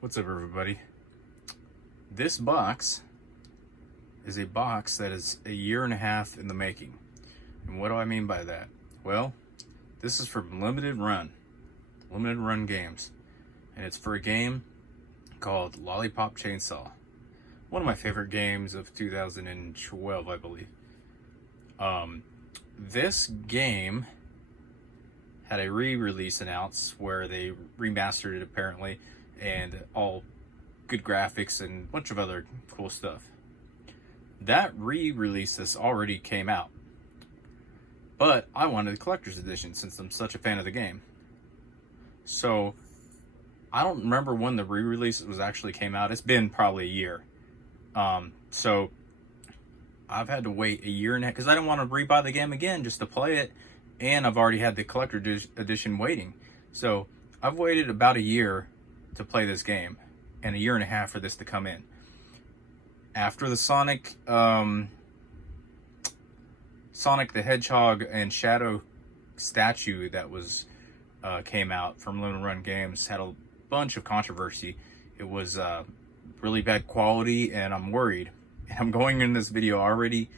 What's up, everybody? This box is a box that is a year and a half in the making. And what do I mean by that? Well, this is from Limited Run Games. And it's for a game called Lollipop Chainsaw. One of my favorite games of 2012, I believe. This game had a re-release announced where they remastered it apparently, and all good graphics and a bunch of other cool stuff. That re-release has already came out, but I wanted the collector's edition since I'm such a fan of the game. So I don't remember when the re-release was actually came out. It's been probably a year. So I've had to wait a year and a half because I didn't want to rebuy the game again just to play it, and I've already had the collector's edition waiting. So I've waited about a year to play this game, and a year and a half for this to come in. After the Sonic the Hedgehog and Shadow statue that was came out from Limited Run Games had a bunch of controversy. It was really bad quality, and I'm worried. I'm going in this video already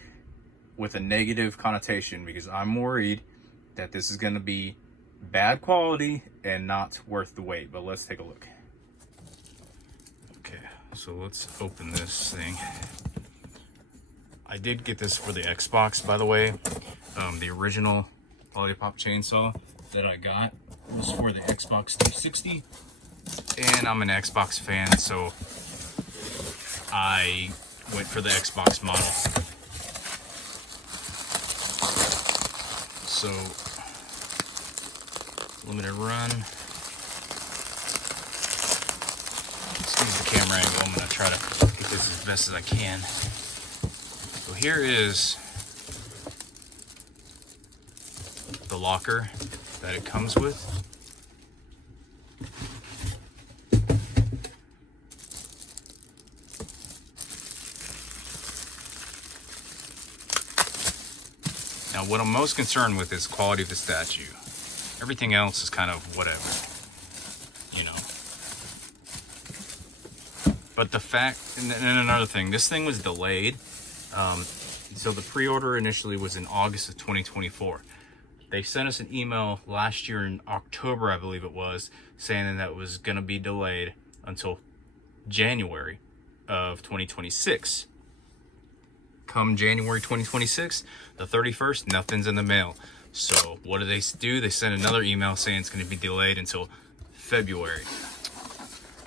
with a negative connotation because I'm worried that this is going to be bad quality and not worth the wait. But let's take a look. Okay, so let's open this thing. I did get this for the Xbox, by the way. The original Lollipop Chainsaw that I got was for the Xbox 360, and I'm an Xbox fan, so I went for the Xbox model. So, Limited Run. Excuse the camera angle, I'm going to try to get this as best as I can. So here is the locker that it comes with. Now, what I'm most concerned with is quality of the statue. Everything else is kind of whatever, you know. But the fact, and another thing, this thing was delayed. So the pre-order initially was in August of 2024. They sent us an email last year in October, I believe it was, saying that it was going to be delayed until January of 2026. Come January 2026, the 31st, nothing's in the mail. So what do? They send another email saying it's going to be delayed until February.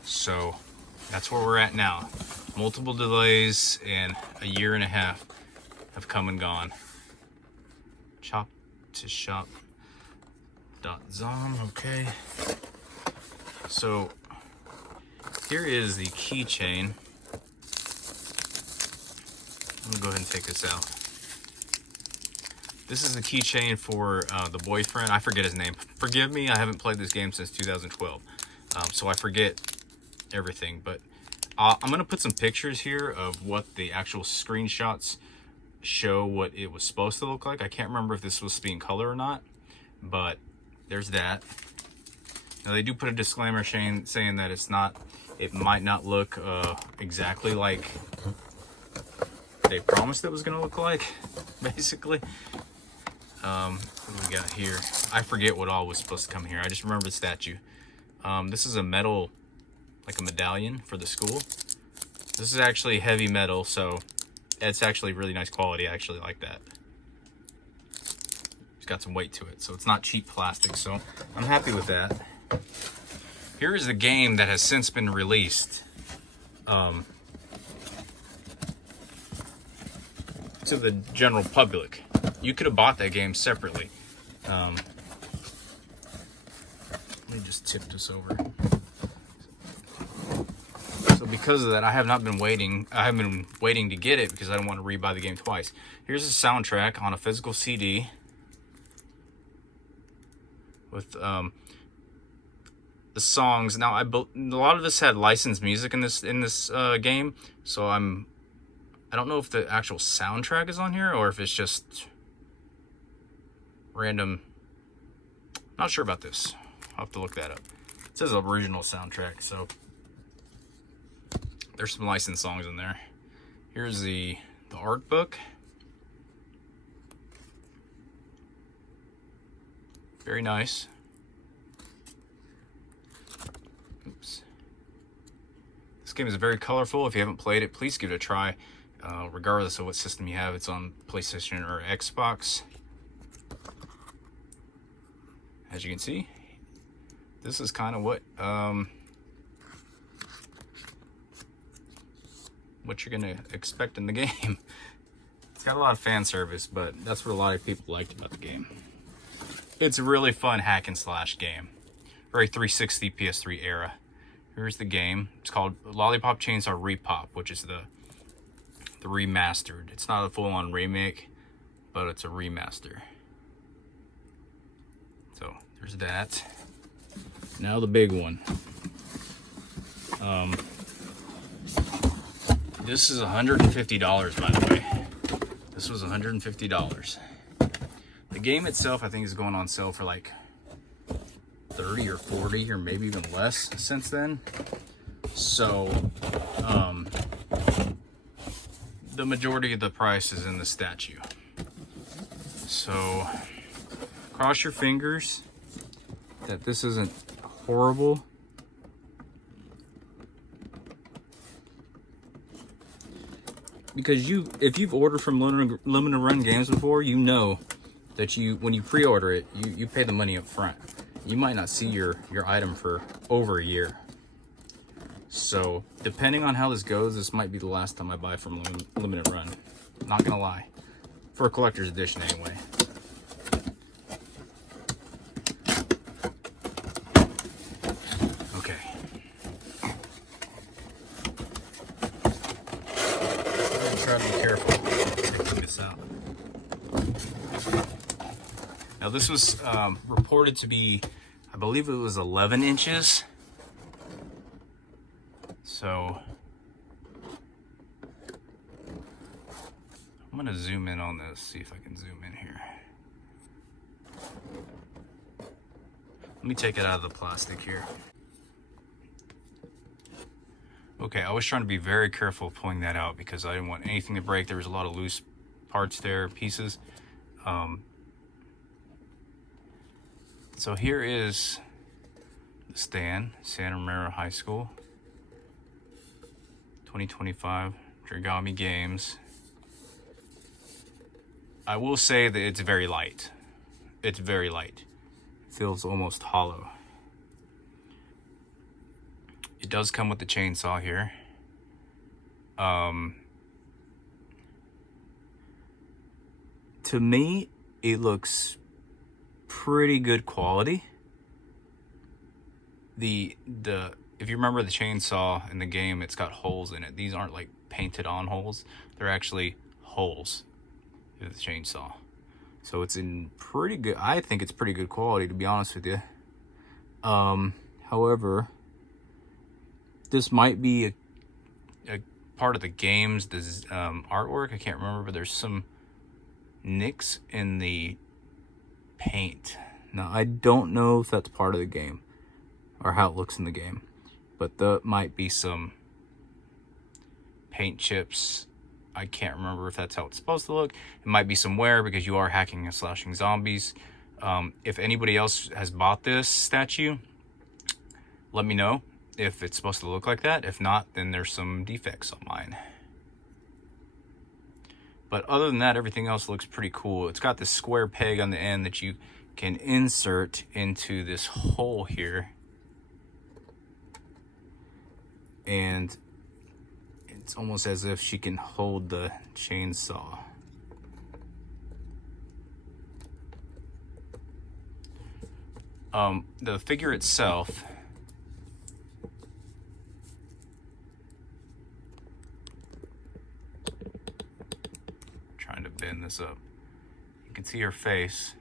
So that's where we're at now. Multiple delays and a year and a half have come and gone. Chop to shop.zom, okay. So here is the keychain. I'm gonna go ahead and take this out. This is the keychain for the boyfriend. I forget his name. Forgive me, I haven't played this game since 2012. So I forget everything. But I'm gonna put some pictures here of what the actual screenshots show what it was supposed to look like. I can't remember if this was being color or not, but there's that. Now they do put a disclaimer saying that it might not look exactly like they promised it was going to look like, basically. What do we got here? I forget what all was supposed to come here. I just remember the statue. This is a metal, like a medallion for the school. This is actually heavy metal, so it's actually really nice quality. I actually like that. It's got some weight to it, so it's not cheap plastic, so I'm happy with that. Here is a game that has since been released. To the general public. You could have bought that game separately. Let me just tip this over. So because of that, I have been waiting to get it because I don't want to rebuy the game twice. Here's a soundtrack on a physical CD with the songs. Now, a lot of this had licensed music in this game, so I don't know if the actual soundtrack is on here or if it's just random. Not sure about this. I'll have to look that up. It says original soundtrack, so there's some licensed songs in there. Here's the art book. Very nice. Oops. This game is very colorful. If you haven't played it, please give it a try. Regardless of what system you have, it's on PlayStation or Xbox. As you can see, this is kind of what you're gonna expect in the game. It's got a lot of fan service, but that's what a lot of people liked about the game. It's a really fun hack and slash game. Very 360 PS3 era. Here's the game. It's called Lollipop Chainsaw Repop, which is the remastered. It's not a full-on remake, but it's a remaster. So there's that. Now the big one. This is $150, by the way. This was $150. The game itself, I think, is going on sale for like 30 or 40 or maybe even less since then. So the majority of the price is in the statue. So cross your fingers that this isn't horrible. Because if you've ordered from limited run games before, you know that when you pre-order it, you pay the money up front. You might not see your item for over a year. So depending on how this goes, this might be the last time I buy from limited run. Not gonna lie. For a collector's edition anyway. Okay. Try to be careful taking this out. Now this was reported to be, I believe it was 11 inches. So I'm gonna zoom in on this, see if I can zoom in here. Let me take it out of the plastic here. Okay, I was trying to be very careful pulling that out because I didn't want anything to break. There was a lot of loose parts there, pieces. So here is the stand, Santa Romero High School, 2025 Dragami Games. I will say that it's very light. It's very light. It feels almost hollow. It does come with the chainsaw here. To me, it looks pretty good quality. If you remember the chainsaw in the game, it's got holes in it. These aren't like painted on holes. They're actually holes in the chainsaw. So it's in pretty good, I think it's pretty good quality, to be honest with you. However, this might be a part of the game's artwork. I can't remember, but there's some nicks in the paint. Now, I don't know if that's part of the game or how it looks in the game, but there might be some paint chips. I can't remember if that's how it's supposed to look. It might be some wear because you are hacking and slashing zombies. If anybody else has bought this statue, let me know if it's supposed to look like that. If not, then there's some defects on mine. But other than that, everything else looks pretty cool. It's got this square peg on the end that you can insert into this hole here. And it's almost as if she can hold the chainsaw. The figure itself, trying to bend this up, you can see her face.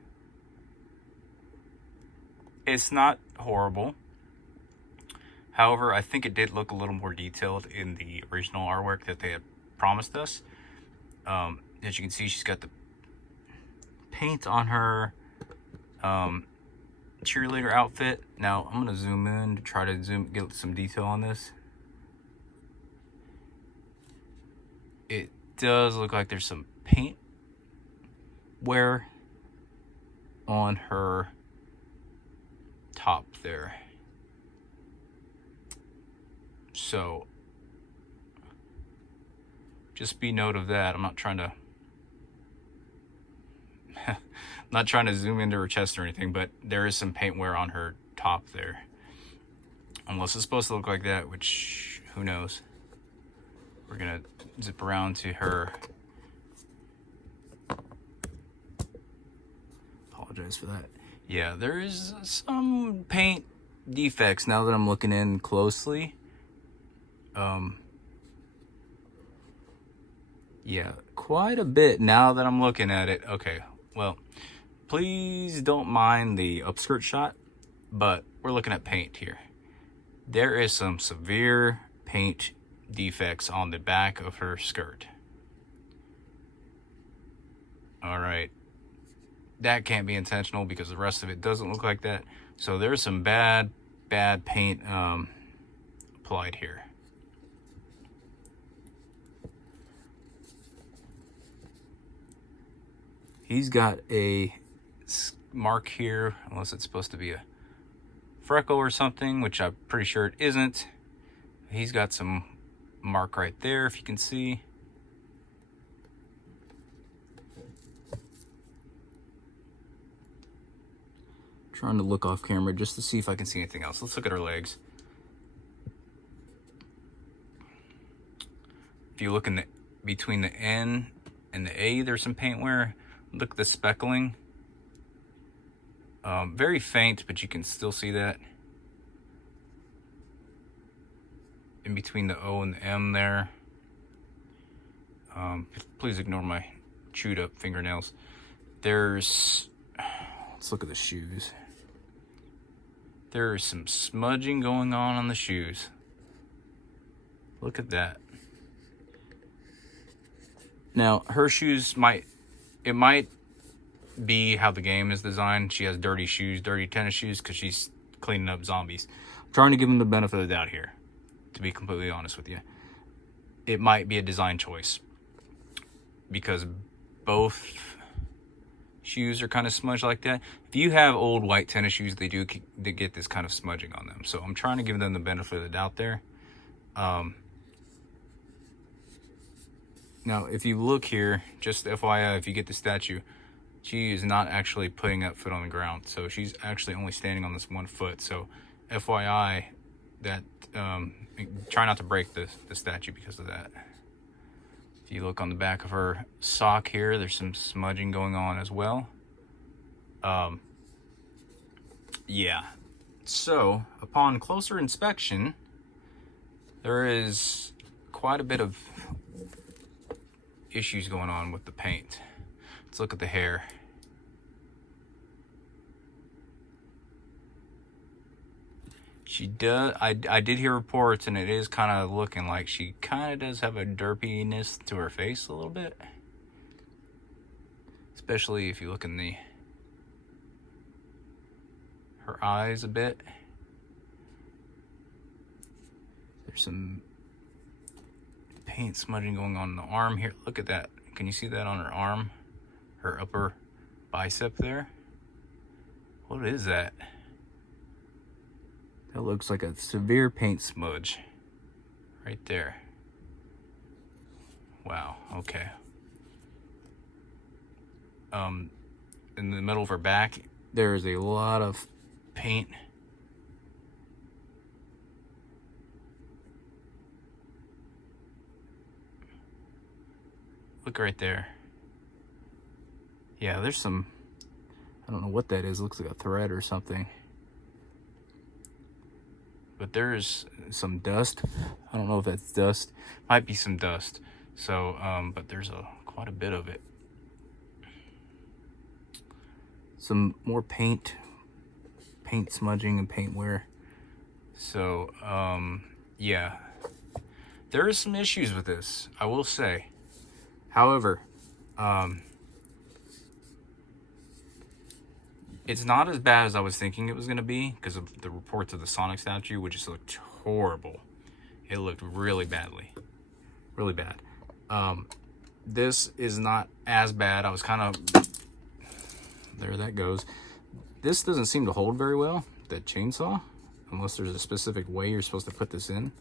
It's not horrible. However, I think it did look a little more detailed in the original artwork that they had promised us. As you can see, she's got the paint on her cheerleader outfit. Now, I'm going to zoom in to try to get some detail on this. it does look like there's some paint wear on her top there. So just be note of that. I'm not trying to not trying to zoom into her chest or anything, but there is some paint wear on her top there. Unless it's supposed to look like that, which who knows. We're gonna zip around to her. Apologize for that. Yeah, there is some paint defects now that I'm looking in closely. Yeah, quite a bit now that I'm looking at it. Okay, well, please don't mind the upskirt shot, but we're looking at paint here. There is some severe paint defects on the back of her skirt. All right, that can't be intentional because the rest of it doesn't look like that. So there's some bad paint applied here. He's got a mark here, unless it's supposed to be a freckle or something, which I'm pretty sure it isn't. He's got some mark right there, if you can see. Trying to look off camera just to see if I can see anything else. Let's look at her legs. If you look in the between the N and the A, there's some paint wear. Look at the speckling. Very faint, but you can still see that. In between the O and the M there. Please ignore my chewed up fingernails. Let's look at the shoes. There's some smudging going on the shoes. Look at that. Now, her shoes might be how the game is designed. She has dirty shoes, dirty tennis shoes, because she's cleaning up zombies. I'm trying to give them the benefit of the doubt here, to be completely honest with you. It might be a design choice, because both shoes are kind of smudged like that. If you have old white tennis shoes, they get this kind of smudging on them. So I'm trying to give them the benefit of the doubt there. Now, if you look here, just FYI, if you get the statue, she is not actually putting that foot on the ground. So she's actually only standing on this one foot. So FYI, that try not to break the statue because of that. If you look on the back of her sock here, there's some smudging going on as well. Yeah. So, upon closer inspection, there is quite a bit of issues going on with the paint. Let's look at the hair. She does. I did hear reports, and it is kind of looking like she kind of does have a derpiness to her face a little bit, especially if you look in her eyes a bit. There's some paint smudging going on in the arm here. Look at that. Can you see that on her arm? Her upper bicep there. What is that? That looks like a severe paint smudge right there. Wow, okay. In the middle of her back, there is a lot of paint. Look right there. Yeah, there's some, I don't know what that is. It looks like a thread or something. But there's some dust. I don't know if that's dust. Might be some dust. So, but there's quite a bit of it. Some more paint smudging and paint wear. So, yeah. There is some issues with this, I will say. However, it's not as bad as I was thinking it was going to be because of the reports of the Sonic statue, which just looked horrible. It looked really badly. Really bad. This is not as bad. I was kind of, there that goes. This doesn't seem to hold very well, the chainsaw, unless there's a specific way you're supposed to put this in.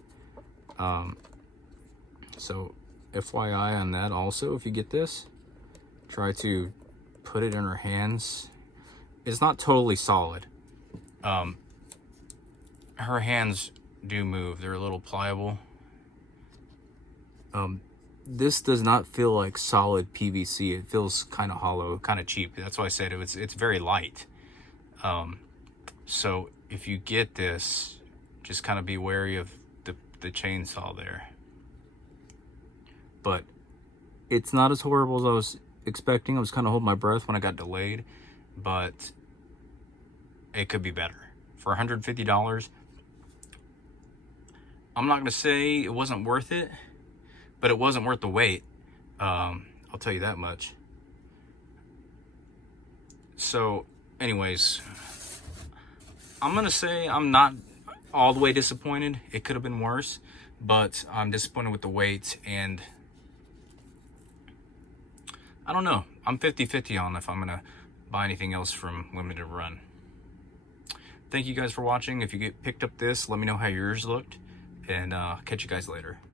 So FYI on that also, if you get this, try to put it in her hands. It's not totally solid. Her hands do move. They're a little pliable. This does not feel like solid PVC. It feels kind of hollow, kind of cheap. That's why I said it's very light. So if you get this, just kind of be wary of the chainsaw there. But it's not as horrible as I was expecting. I was kind of holding my breath when I got delayed, but it could be better. For $150, I'm not going to say it wasn't worth it, but it wasn't worth the wait. I'll tell you that much. So anyways, I'm going to say I'm not all the way disappointed. It could have been worse, but I'm disappointed with the wait, and I don't know. I'm 50-50 on if I'm going to buy anything else from Limited Run. Thank you guys for watching. If you picked up this, let me know how yours looked, and catch you guys later.